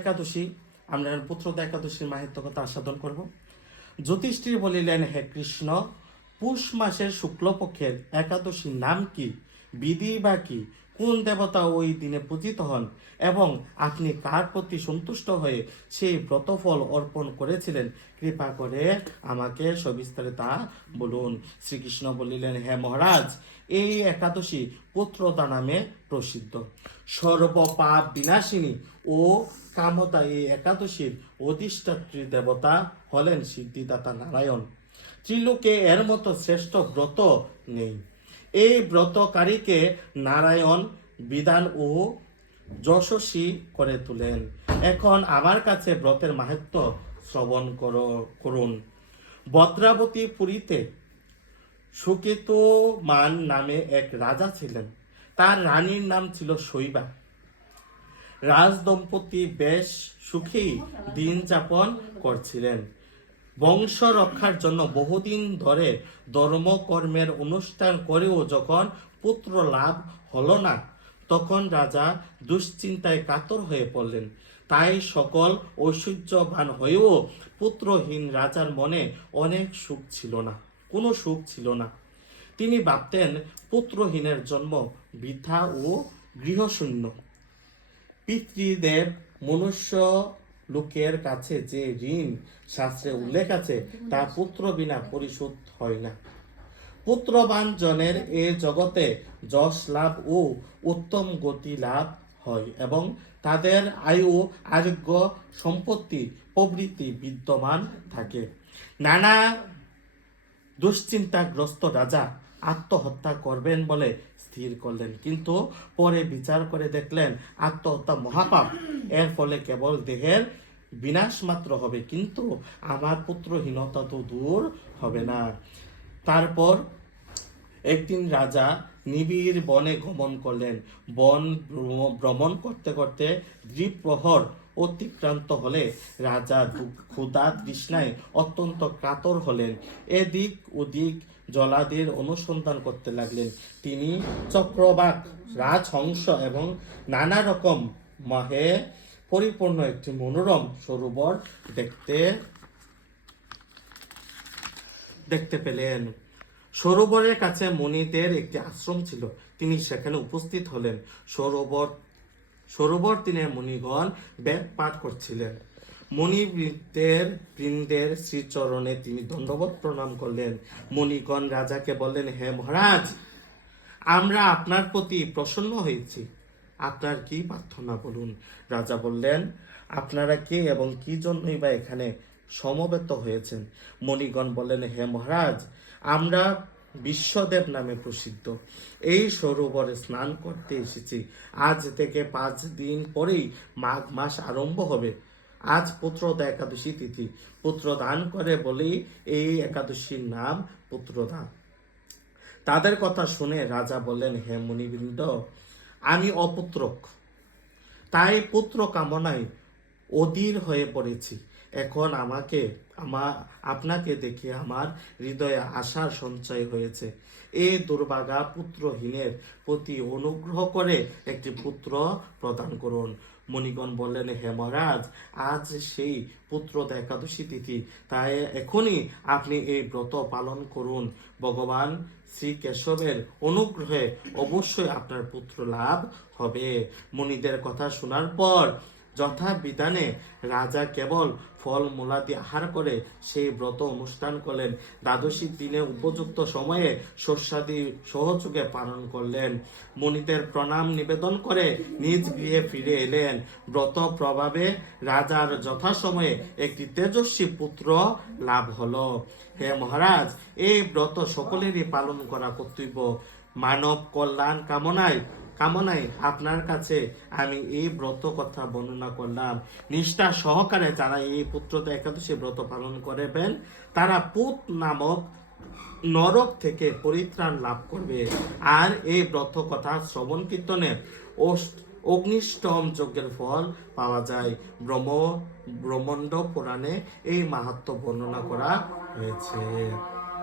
একাদশী, আমরা পুত্রদা একাদশীর মাহাত্ম্য কথা আস্বাদন করব। যুধিষ্ঠির বলিলেন, হে কৃষ্ণ, পুষ মাসের শুক্লপক্ষের একাদশীর নাম কি? বিধি বা কি? কোন দেবতা ওই দিনে পূজিত হন এবং আপনি কার প্রতি সন্তুষ্ট হয়ে সেই ব্রতফল অর্পণ করেছিলেন? কৃপা করে আমাকে সবিস্তারে তা বলুন। শ্রীকৃষ্ণ বলিলেন, হে মহারাজ, এই একাদশী পুত্রদা নামে প্রসিদ্ধ। সর্বপাপ বিনাশিনী ও কামতা এই একাদশীর অধিষ্ঠাত্রী দেবতা হলেন সিদ্ধিদাতা নারায়ণ। ত্রিলোকে এর মতো শ্রেষ্ঠ ব্রত নেই। এই ব্রতকারীকে নারায়ণ বিধান ও যশস্বী করে তোলেন। এখন আমার কাছে ব্রতের মাহাত্ম্য শ্রবণ করুন। ভদ্রাবতী পুরীতে সুকেতুমান নামে এক রাজা ছিলেন। তার রানীর নাম ছিল শৈবা। রাজদম্পতি বেশ সুখেই দিন যাপন করছিলেন। বংশ রক্ষার জন্য বহুদিন ধরে ধর্মকর্মের অনুষ্ঠান করেও যখন পুত্র লাভ হলো না, তখন রাজা দুশ্চিন্তায় কাতর হয়ে পড়লেন। তাই সকল ঐশ্বর্যবান হয়েও পুত্রহীন রাজার মনে কোনো সুখ ছিল না। তিনি ভাবতেন, পুত্রহীনের জন্ম বৃথা ও গৃহশূন্য। পিতৃদেব মনুষ্য লোকের কাছে যে ঋণ শাস্ত্রে উল্লেখ আছে, তা পুত্র বিনা পরিশোধ হয় না। পুত্রবান জনের এ জগতে যশ লাভ ও উত্তম গতি লাভ হয় এবং তাদের আয়ু, আরোগ্য, সম্পত্তি প্রভৃতি বিদ্যমান থাকে। নানা দুশ্চিন্তাগ্রস্ত রাজা আত্মহত্যা করবেন বলে স্থির করলেন, কিন্তু পরে বিচার করে দেখলেন আত্মহত্যা মহাপাপ। এর ফলে কেবল দেহের বিনাশ মাত্র হবে, কিন্তু আমার পুত্রহীনতা তো দূর হবে না। তারপর একদিন রাজা নিবিড় বনে গমন করলেন। বন ভ্রমণ করতে করতে দ্বিপ্রহর অতিক্রান্ত হলে রাজা ক্ষুধা তৃষ্ণায় অত্যন্ত কাতর হলেন। এদিক ওদিক জলাদির অনুসন্ধান করতে লাগলেন। তিনি চক্রবাক, রাজহংস এবং নানা রকম মহে পরিপূর্ণ একটি মনোরম সরোবর দেখতে পেলেন। সরোবরের কাছে মুনিদের একটি আশ্রম ছিল। তিনি সেখানে উপস্থিত হলেন। সরোবর তীরে মুনিগণ বেদ পাঠ করছিলেন। বৃন্দের শ্রীচরণে তিনি দণ্ডবত প্রণাম করলেন। মুনিগণ রাজাকে বললেন, হে মহারাজ, আমরা আপনার প্রতি প্রসন্ন হয়েছি। আপনার কি প্রার্থনা বলুন। রাজা বললেন, আপনারা কে এবং কি জন্যই বা এখানে সমবেত হয়েছেন? মুনিগণ বললেন, হে মহারাজ, আমরা বিশ্বদেব নামে প্রসিদ্ধ এই সরোবরে স্নান করতে এসেছি। আজ থেকে 5 দিন পরেই মাঘ মাস আরম্ভ হবে। আজ পুত্রদা একাদশী তিথি। পুত্রদান করে বলেই এই একাদশীর নাম পুত্রদান। তাদের কথা শুনে রাজা বললেন, হে মুনিবৃন্দ, আমি অপুত্রক, তাই পুত্র কামনায় অধীর হয়ে পড়েছি। এখন আপনাকে দেখে আমার হৃদয়ে আশার সঞ্চয় হয়েছে। এই দুর্ভাগা পুত্রহীনের প্রতি অনুগ্রহ করে একটি পুত্র প্রদান করুন। মুনিগণ বললেন, হে মহারাজ, আজ সেই পুত্রদা একাদশী তিথি, তাই এখনই আপনি এই ব্রত পালন করুন। ভগবান শ্রীকেশবের অনুগ্রহে অবশ্যই আপনার পুত্র লাভ হবে। মুনিদের কথা শোনার পর যথাবিধানে রাজা কেবল ফল মূলাদি আহার করে সেই ব্রত অনুষ্ঠান করলেন। দ্বাদশীর দিনে উপযুক্ত সময়ে শস্যাদি সহযোগে পালন করলেন। মুনিদের প্রণাম নিবেদন করে নিজ গৃহে ফিরে এলেন। ব্রত প্রভাবে রাজার যথাসময়ে একটি তেজস্বী পুত্র লাভ হলো। হে মহারাজ, এই ব্রত সকলেরই পালন করা কর্তব্য। মানব কল্যাণ কামনায় আপনার কাছে আমি এই ব্রত কথা বর্ণনা করলাম। নিষ্ঠা সহকারে যারা এই পুত্রদা একাদশী ব্রত পালন করবেন, তারা পুত নামক নরক থেকে পরিত্রাণ লাভ করবে। আর এই ব্রত কথা শ্রবণ কীর্তনে অগ্নিষ্টম যজ্ঞের ফল পাওয়া যায়। ব্রহ্মাণ্ড পুরাণে এই মাহাত্ম্য বর্ণনা করা হয়েছে।